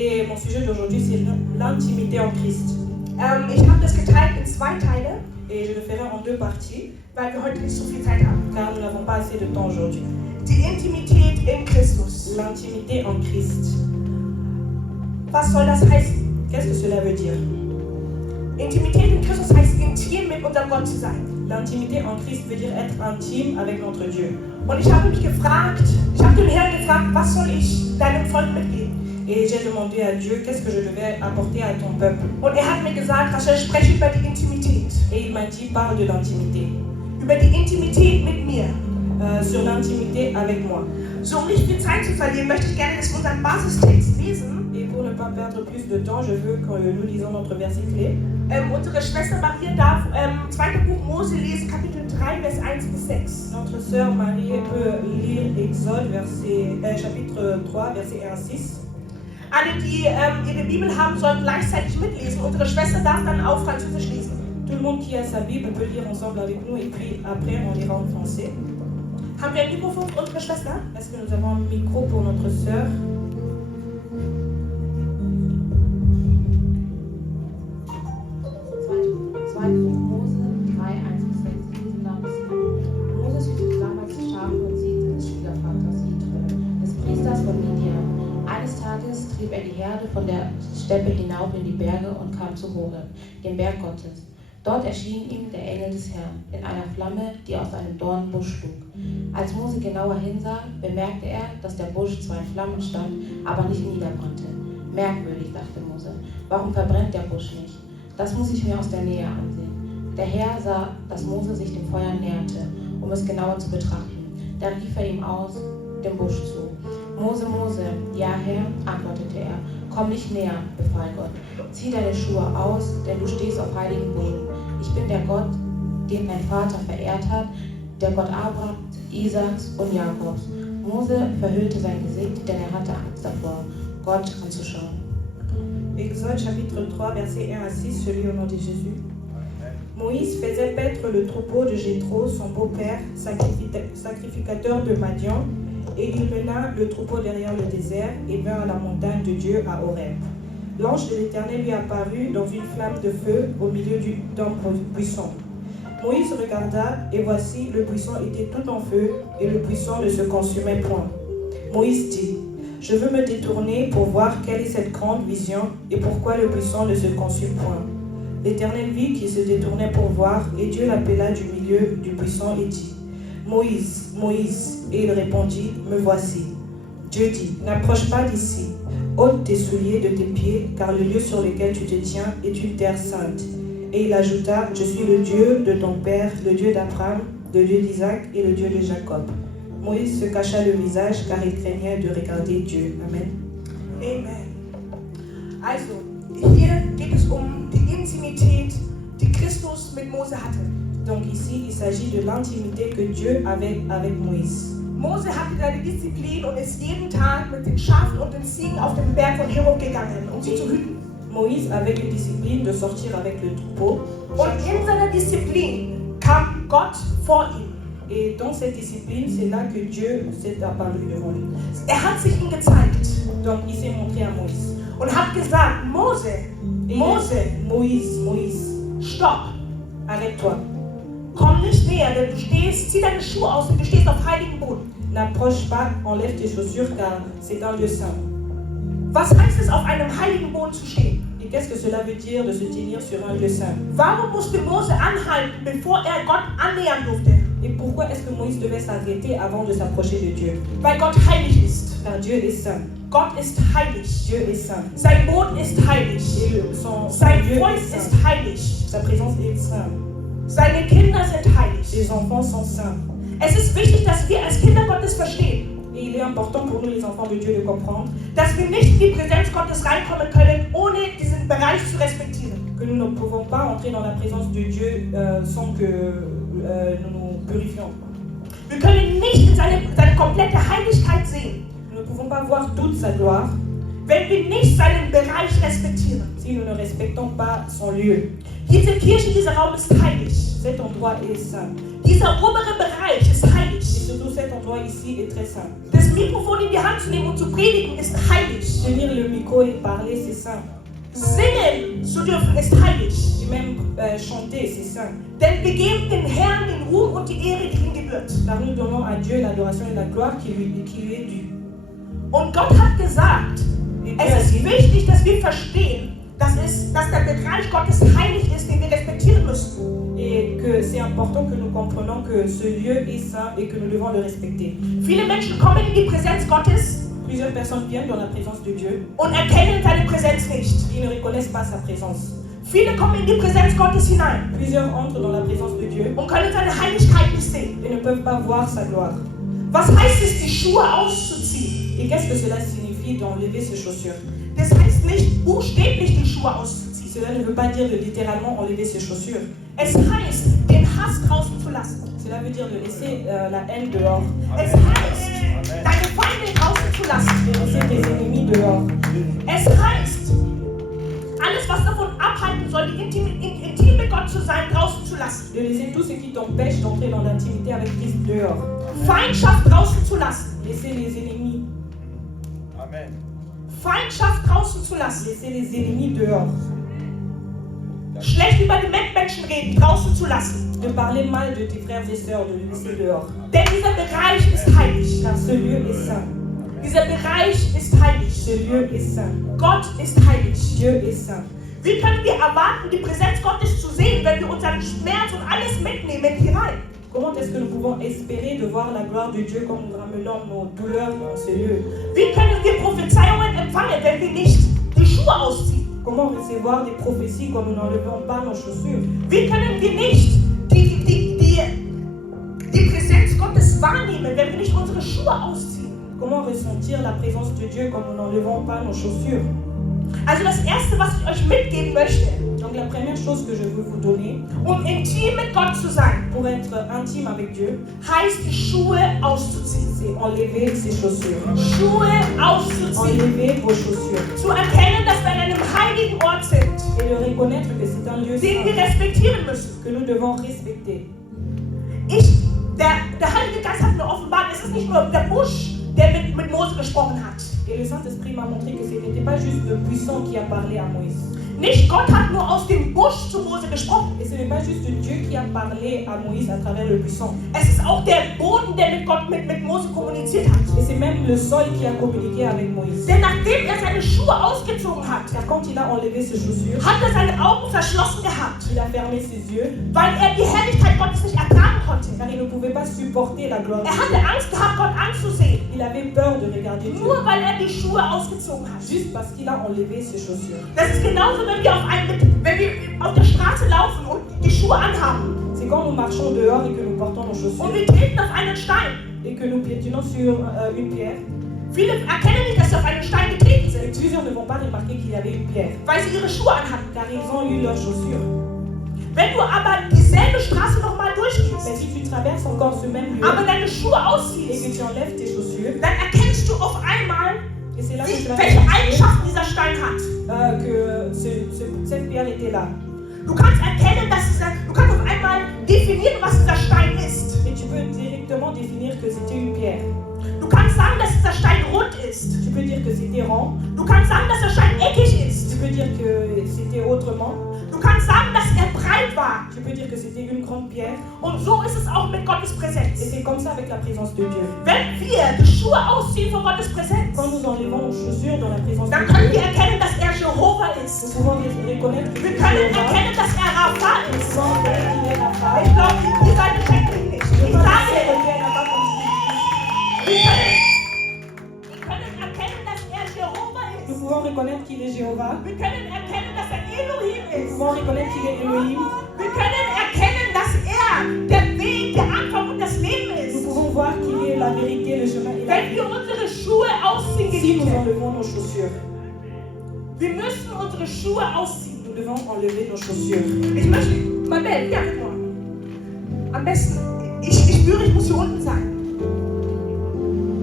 Et mon sujet d'aujourd'hui, c'est l'intimité en Christ. Ich habe das geteilt in 2 Teile, Et je le ferai en 2 parties, weil wir heute nicht so viel Zeit haben. car nous n'avons pas assez de temps aujourd'hui. Die Intimität in Christus. L'intimité en Christ. Was soll das heißen? Qu'est-ce que cela veut dire? Intimität in Christus heißt, intim mit unserem Gott zu sein. L'intimité en Christ veut dire être intime avec notre Dieu. Und ich habe mich gefragt, ich habe den Herrn gefragt, was soll ich deinem Volk mitgeben? Et j'ai demandé à Dieu qu'est-ce que je devais apporter à ton peuple. Und er hat mir gesagt, Rachel, spreche über die Intimität. Et il m'a dit, parle de l'intimité. Über die Intimität mit mir. Sur l'intimité avec moi. So, um nicht viel Zeit zu verlieren, möchte ich gerne das unseren Basistext lesen. Et pour ne pas perdre plus de temps, je veux que nous lisons notre verset clé. Unsere Schwester Maria darf 2. Buch Mose lesen, Kapitel 3, Vers 1 bis 6. Notre sœur Marie peut lire Exode, chapitre 3, verset 1 à 6. Alle, die ihre Bibel haben, sollten gleichzeitig mitlesen. Unsere Schwester darf dann auf Französisch lesen. Tout le monde qui a sa Bible peut lire ensemble avec nous et puis après on lira en français. Haben wir ein Mikrofon für unsere Schwester? Est-ce que nous avons un micro pour notre sœur? Mose 3, 1 bis 6. Moses hütete damals die Schafe und Ziegen des Schwiegervaters Jethro, des Priesters von Midian. Eines Tages trieb er die Herde von der Steppe hinauf in die Berge und kam zu Horeb, dem Berg Gottes. Dort erschien ihm der Engel des Herrn in einer Flamme, die aus einem Dornbusch schlug. Als Mose genauer hinsah, bemerkte er, dass der Busch zwar in Flammen stand, aber nicht niederbrannte. Merkwürdig, dachte Mose, warum verbrennt der Busch nicht? Das muss ich mir aus der Nähe ansehen. Der Herr sah, dass Mose sich dem Feuer näherte, um es genauer zu betrachten. Dann rief er ihm aus dem Busch zu. Mose, Mose, ja Herr, antwortete er. Komm nicht näher, befahl Gott. Zieh deine Schuhe aus, denn du stehst auf heiligen Boden. Ich bin der Gott, den dein Vater verehrt hat, der Gott Abrahams, Isaaks und Jakobs. Mose verhüllte sein Gesicht, denn er hatte Angst davor, Gott anzuschauen. Exode chapitre 3, versets 1 à 6, je lis au nom de Jésus. Moïse faisait paître le troupeau de Jéthro, son beau-père, sacrificateur de Madian, et il mena le troupeau derrière le désert et vint à la montagne de Dieu à Horeb. L'ange de l'Éternel lui apparut dans une flamme de feu au milieu d'un buisson. Moïse regarda, et voici, le buisson était tout en feu, et le buisson ne se consumait point. Moïse dit: Je veux me détourner pour voir quelle est cette grande vision et pourquoi le buisson ne se consume point. L'Éternel vit qu'il se détournait pour voir, et Dieu l'appela du milieu du buisson et dit: Moïse, Moïse. Et il répondit: Me voici. Dieu dit: N'approche pas d'ici. Ôte tes souliers de tes pieds, car le lieu sur lequel tu te tiens est une terre sainte. Et il ajouta: Je suis le Dieu de ton père, le Dieu d'Abraham, le Dieu d'Isaac et le Dieu de Jacob. Moïse se cacha le visage car il craignait de regarder Dieu. Amen. Amen. Also, hier geht es die Intimität, die Christus mit Mose hatte. Donc ici, il s'agit de l'intimité que Dieu avait avec Moïse. Mose hatte eine Disziplin und ist jeden Tag mit den Schafen und den Ziegen auf den Berg von Horeb gegangen, um sie zu hüten. Moïse avait une discipline de sortir avec le troupeau. Und in seiner Disziplin kam Gott vor ihm. Et dans cette discipline, c'est là que Dieu s'est apparu devant lui. Er hat sich ihm gezeigt. Donc il s'est montré à Moïse. Und hat gesagt: Mose, Moïse, stopp. Arrête-toi. Komm nicht näher, denn zieh deine Schuhe aus, denn du stehst auf heiligen Boden. N'approche pas, enlève tes chaussures car c'est un lieu saint. Was heißt es, auf einem heiligen Boden zu stehen? Et qu'est-ce que cela veut dire de se tenir sur un lieu saint? Warum musste Mose anhalten, bevor er Gott annähern durfte? Et pourquoi est-ce que Moïse devait s'arrêter avant de s'approcher de Dieu? Weil Gott heilig ist. Car Dieu est saint. Gott ist heilig. Dieu est saint. Sein Boden ist heilig. Sein Volk ist heilig. Sa présence est sainte. Seine Kinder sind heilig. Les enfants sont saints. Es ist wichtig, dass wir als Kinder Gottes verstehen, Et il est important pour nous, les enfants de Dieu, de comprendre dass wir nicht in die Präsenz Gottes reinkommen können, ohne diesen Bereich zu respektieren. que nous ne pouvons pas entrer dans la présence de Dieu sans que nous nous purifions. Wir können nicht in seine komplette Heiligkeit sehen, Nous ne pouvons pas voir toute sa gloire wenn wir nicht seinen Bereich respektieren. si nous ne respectons pas son lieu. Diese Kirche, dieser Raum ist heilig. Cet endroit est saint. Dieser obere Bereich ist heilig. Et surtout cet endroit ici est très saint. Das Mikrofon in die Hand zu nehmen und zu predigen ist heilig. Tenir le micro parler, c'est saint. Singen zu dürfen ist heilig. Et même chanter, c'est saint. Denn wir geben dem Herrn den Ruhm und die Ehre, die ihm gebührt. Car nous donnons à Dieu l'adoration et la gloire qui lui est due. Und Gott hat gesagt, es ist wichtig, dass wir verstehen, dass der Bereich Gottes heilig ist, den wir respektieren müssen. Et que c'est important que nous comprenions que ce lieu est saint et que nous devons le respecter. Viele Menschen kommen in die Präsenz Gottes Plusieurs personnes viennent dans la présence de Dieu. und erkennen seine Präsenz nicht. Ils ne reconnaissent pas sa présence. Viele kommen in die Präsenz Gottes hinein Plusieurs entrent dans la présence de Dieu und können seine Heiligkeit nicht sehen. et ne peuvent pas voir sa gloire. Was heißt es, die Schuhe auszuziehen? Et qu'est-ce que cela signifie d'enlever ses chaussures? Das heißt nicht buchstäblich die Schuhe auszuziehen. Cela ne veut pas dire de littéralement enlever ses chaussures. Es heißt, den Hass draußen zu lassen. Cela veut dire de laisser la haine dehors, Es heißt, deine Feinde draußen zu lassen. de laisser tes ennemis dehors. Es heißt, alles, was davon abhalten soll, intim mit Gott zu sein, draußen zu lassen. De laisser tout ce qui t'empêche d'entrer dans l'intimité avec Christ dehors. Feindschaft draußen zu lassen. Laisser les ennemis, Amen. Feindschaft draußen zu lassen. laisser les ennemis dehors. Schlecht über die Mitmenschen reden, draußen zu lassen. De parler mal de tes frères et sœurs, de les laisser dehors. Denn dieser Bereich ist heilig. Car ce lieu est saint. Dieser Bereich ist heilig. Ce lieu est saint. Gott ist heilig. Dieu est saint. Wie können wir erwarten, die Präsenz Gottes zu sehen, wenn wir unseren Schmerz und alles mitnehmen hier rein? Comment est-ce que nous pouvons espérer de voir la gloire de Dieu quand nous ramenons nos douleurs dans ce lieu? Wie können wir Prophezeiungen empfangen, wenn wir nicht die Schuhe ausziehen? Comment recevoir des prophéties quand nous n'enlevons pas nos chaussures? Wie können wir nicht die Präsenz Gottes wahrnehmen, wenn wir nicht unsere Schuhe ausziehen? Comment ressentir la présence de Dieu quand nous n'enlevons pas nos chaussures? Also das Erste, was ich euch mitgeben möchte, Donc la première chose que je veux vous donner um intim mit Gott zu sein, pour être intime avec Dieu, heißt die Schuhe auszuziehen. c'est enlever ses chaussures. Schuhe auszuziehen. Enlever vos chaussures. Zu erkennen, dass wir an einem heiligen Ort sind, Et de reconnaître que c'est un lieu den wir saint respektieren müssen. que nous devons respecter. Der Heilige Geist hat mir offenbart, es ist nicht nur der Busch, der mit Mose gesprochen hat. Et le Saint-Esprit m'a montré que ce n'était pas juste le puissant qui a parlé à Moïse. Nicht Gott hat nur aus dem Busch zu Mose gesprochen. Et ce n'est pas juste Dieu qui a parlé à Moïse à travers le puissant. Es ist auch der Boden, der mit Mose kommuniziert hat. Et c'est même le sol qui a communiqué avec Moïse. Denn nachdem er seine Schuhe ausgezogen hat, Car quand il a enlevé ses chaussures, hat er seine Augen verschlossen gehabt, il a fermé ses yeux weil er die Herrlichkeit Gottes nicht ertragen konnte. car il ne pouvait pas supporter la gloire de Er Dieu. hatte Angst gehabt, Gott anzusehen, Il avait peur de regarder Dieu, nur weil er die Schuhe ausgezogen hat. juste parce qu'il a enlevé ses chaussures. Das ist genauso, wenn wir auf der Straße laufen und die Schuhe anhaben C'est quand nous marchons dehors et que nous portons nos und chaussures wir treten auf einen Stein. et que nous piétinons sur une pierre. Viele erkennen nicht, dass sie auf einen Stein getreten Et sind, plusieurs ne vont pas remarquer qu'il y avait une pierre, weil sie ihre Schuhe anhatten. car ils ont eu leurs chaussures. Wenn du aber dieselbe Straße nochmal Mais durchgehst, si tu traverses encore ce même lieu aber deine Schuhe et ausziehst, que tu enlèves tes chaussures, dann erkennst du auf einmal, et c'est là que tu vas welche remarquer Eigenschaften dieser Stein hat. que cette pierre était là. Du kannst erkennen, du kannst auf einmal definieren, was dieser Stein ist. Et tu peux directement définir que c'était une pierre. Du kannst sagen, dass dieser Stein rund ist. Tu peux dire que c'était rond. Du kannst sagen, dass der Stein eckig ist. Tu peux dire que c'était autrement. Du kannst sagen, dass er breit war. Tu peux dire que c'était une grande pierre. Und so ist es auch mit Gottes Et Präsenz. c'est comme ça avec la présence de Dieu. Wenn wir die Schuhe ausziehen von Gottes Präsenz, Quand nous enlevons nos chaussures dans la présence de dann können wir Dieu, erkennen, dass er Jehova nous ist. pouvons reconnaître que Wir c'est können Jéhovah. erkennen, dass er Rapha Nous ist. pouvons reconnaître qu'il est Rapha. Ich glaube, die Seite checkt ihn nicht. Ich Nous sage, pouvons wir können erkennen, dass er Jehova ist. reconnaître qu'il est Jéhovah. Wir können erkennen, dass er Elohim Nous ist. pouvons reconnaître qu'il est Elohim. Wir können erkennen, dass er der Weg, der Anfang und das Leben Nous ist. pouvons voir qu'il est la vérité, le chemin et la Wenn vie. wir unsere Schuhe ausziehen, Si nous Geliebte, enlevons nos chaussures, wir müssen unsere Schuhe ausziehen. nous devons enlever nos chaussures. Ich möchte, Mabel, ja, genau. Am besten, ich spüre, ich muss hier unten sein.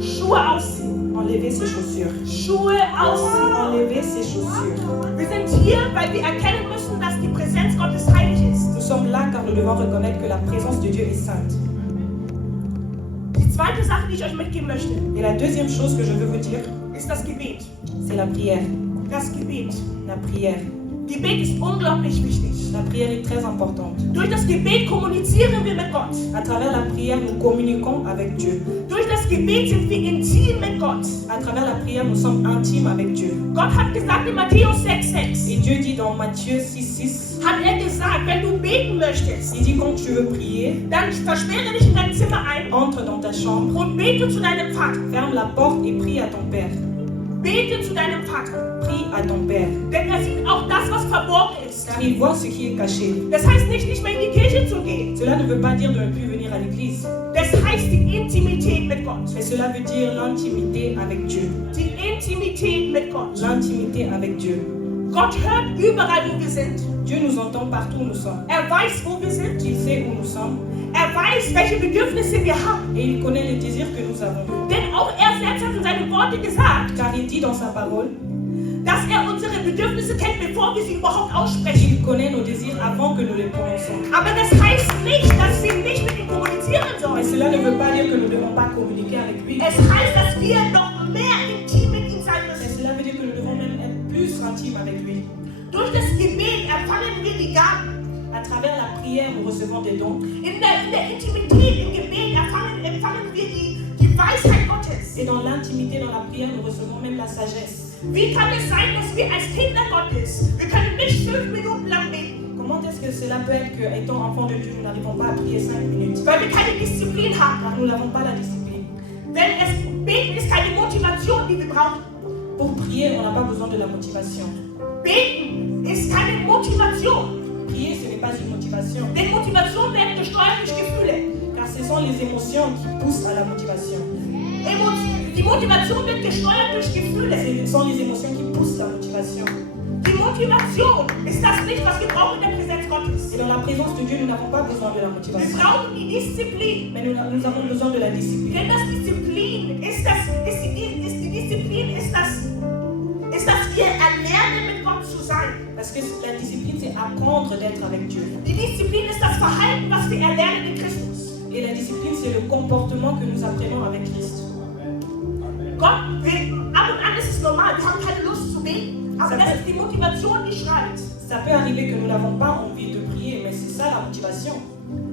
Schuhe ausziehen. Enlever ses chaussures. Schuhe ausziehen. Enlever ses chaussures. Wir sind hier, weil wir erkennen müssen, dass die Präsenz Gottes heilig ist. Nous sommes là car nous devons reconnaître que la présence de Dieu est sainte. Die zweite Sache, die ich euch mitgeben möchte, Et la deuxième chose que je veux vous dire, ist das Gebet. c'est la prière. Das Gebet. La prière. Gebet ist unglaublich wichtig. La prière est très importante. Durch das Gebet kommunizieren wir mit Gott. À travers la prière, nous communiquons avec Dieu. Durch das Gebet sind wir intim mit Gott. À travers la prière, nous sommes intimes avec Dieu. Gott hat gesagt in Matthäus 6,6, Et Dieu dit dans Matthieu 6,6, hat gesagt, wenn du beten möchtest, il dit quand tu veux prier, dann versperre dich in dein Zimmer ein entre dans ta chambre, und bete zu deinem Vater. ferme la porte et prie à ton Père. Bete zu deinem Vater. Prie à ton Père. Denn er sieht auch das, was verborgen ist. Car il voit ce qui est caché. Das heißt nicht mehr in die Kirche zu gehen. Cela ne veut pas dire de ne plus venir à l'église. Das heißt die Intimität mit Gott. Mais cela veut dire l'intimité avec Dieu. Die Intimität mit Gott. L'intimité avec Dieu. Gott hört überall, wo wir sind. Dieu nous entend partout où nous sommes. Er weiß, wo wir sind. Il sait où nous sommes. Er weiß, welche Bedürfnisse wir haben. Et il connaît les désirs que nous avons. Denn auch er selbst hat in seinen Worten gesagt, Car il dit dans sa parole, dass er unsere Bedürfnisse kennt, bevor wir sie überhaupt aussprechen. il connaît nos désirs avant que nous les prononçons. Aber das heißt nicht, dass wir nicht mit ihm kommunizieren Mais sollen. cela ne veut pas dire que nous ne devons pas communiquer avec lui. Es heißt, dass wir noch mehr intim mit ihm sein Mais müssen. cela veut dire que nous devons même être plus intimes avec lui. Durch das Gebet empfangen wir die Gaben. À travers la prière, nous recevons des dons. In der Intimität, im Gebet empfangen wir die Weisheit Gottes. Et dans l'intimité, dans la prière, nous recevons même la sagesse. Wie kann es sein, dass wir als Kinder Gottes, wir können nicht 5 Minuten lang beten, Comment est-ce que cela peut être qu'étant enfant de Dieu, nous n'arrivons pas à prier 5 minutes? weil wir keine Disziplin haben. Car nous n'avons pas la discipline. Denn Beten ist keine Motivation, die wir brauchen. Pour prier, on n'a pas besoin de la motivation. Beten ist keine Motivation. Prier, ce n'est pas une motivation. Denn Motivation wird gesteuert durch Gefühle. Car ce sont les émotions qui poussent à la motivation. Die Motivation wird gesteuert durch Gefühle. Ce sont les émotions qui poussent la motivation. Die Motivation ist das nicht, was wir brauchen in der Präsenz Gottes. Et dans la présence de Dieu, nous n'avons pas besoin de la Wir motivation. brauchen die Disziplin. Mais nous avons besoin de la discipline. Denn das Disziplin ist das wir erlernen, mit Gott zu sein. Parce que la discipline, c'est apprendre d'être avec Dieu. Die Disziplin ist das Verhalten, was wir erlernen in Christus. Et la discipline, c'est le comportement que nous apprenons avec Christ. Gott will, ab und an ist es normal, wir haben keine Lust zu beten. Aber das ist die Motivation, die schreit. Ça peut arriver que nous n'avons pas envie de prier, mais c'est ça la motivation.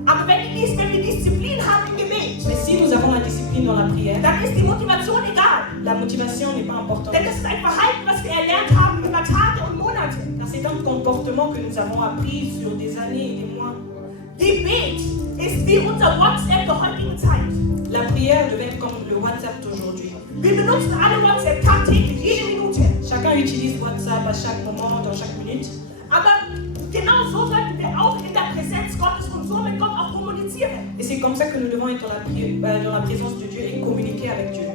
Aber wenn wir Disziplin haben im Gebet, Mais si nous avons la discipline dans la prière, dann ist die Motivation egal. la motivation n'est pas importante. Denn das ist ein Verhalten, was wir erlernt haben über Tage und Monate. Car c'est un comportement que nous avons appris sur des années et des mois. Gebet ist wie unser WhatsApp der heutigen Zeit. La prière devait être comme le WhatsApp d'aujourd'hui. Wir benutzen alle WhatsApp tagtäglich, jede Minute. Chacun utilise WhatsApp à chaque moment, dans chaque minute. Aber genau so sollten wir auch in der Präsenz Gottes und so mit Gott auch kommunizieren. Et c'est comme ça que nous devons être dans la présence de Dieu et communiquer avec Dieu.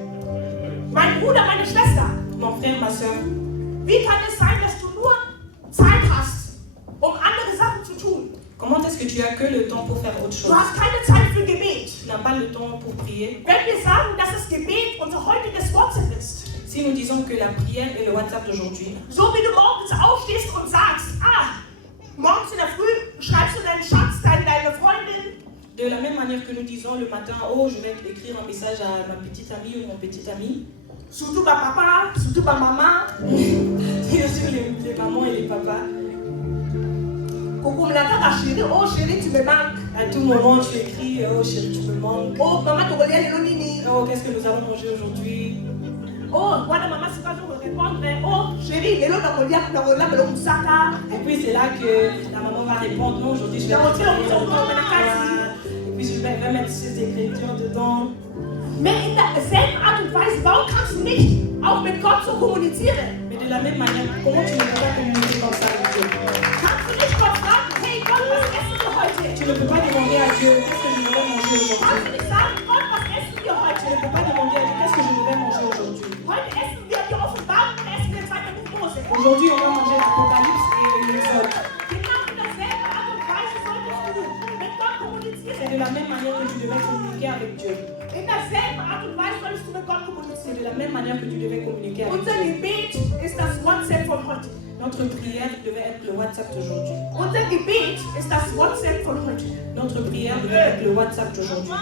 Mein Bruder, meine Schwester, Mon frère, ma soeur, wie kann es sein, dass du nur Zeit hast, um andere Sachen zu tun? comment est-ce que tu as que le temps pour faire autre chose? Du hast keine Zeit für Gebet. Tu n'as pas le temps pour prier. Wenn wir sagen, dass das Gebet unser heutiges WhatsApp ist, Si nous disons que la prière est le WhatsApp d'aujourd'hui, so wie du morgens aufstehst und sagst, morgens in der Früh schreibst du deinen Schatz, deine Freundin, de la même manière que nous disons le matin, oh, je vais écrire un message à ma petite amie ou mon petit ami, surtout ma papa, surtout ma maman, bien sûr les mamans et les papas, coucou mlataka chérie, oh chérie, tu me manques. à tout moment tu écris, oh chérie, tu me manques, Oh maman, tu reviens de l'onini. oh, qu'est-ce que nous allons manger aujourd'hui, Oh, voilà maman, c'est pas toujours répondre. Oh chérie, lelo nakolia melo musaka. et puis c'est là que la maman va répondre, non, aujourd'hui je vais préparer un repas, et puis je vais mettre ces ingrédients dedans. Mais in derselben Art und Weise, warum kannst du nicht auch mit Gott so kommunizieren? Mais de la même manière, comment tu ne peux pas communiquer comme ça avec Dieu? Kannst du nicht Gott fragen, hey Gott, was essen wir heute? Tu ne peux pas demander à Dieu, qu'est-ce que je devrais manger Kannst du aujourd'hui? nicht sagen, Gott, was essen wir Tu ne heute? peux pas demander à Dieu, qu'est-ce que je devrais manger aujourd'hui? Heute essen wir die Offenbarung und essen wir 2. Buch Mose. Aujourd'hui, on va manger l'Apocalypse et l'Exode. Genau in derselben Art und Weise solltest du mit Gott C'est kommunizieren. de la même manière que tu devais communiquer avec Dieu. In derselben Art und Weise solltest du mit Gott C'est kommunizieren. de la même manière que tu devais communiquer avec Unser Dieu. Gebet ist das WhatsApp von heute. Notre prière devait être le WhatsApp d'aujourd'hui. Unser Gebet ist das WhatsApp von heute. Notre prière devait être le WhatsApp d'aujourd'hui.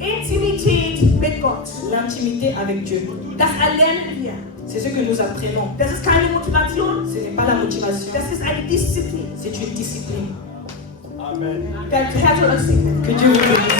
Intimität mit Gott. L'intimité avec Dieu. Das erlernen wir. C'est ce que nous apprenons. Das ist keine Motivation. Motivation, Ce n'est pas la motivation, das ist eine Disziplin. c'est une discipline. Amen. Der Herr soll uns segnen. Que Dieu vous bénisse.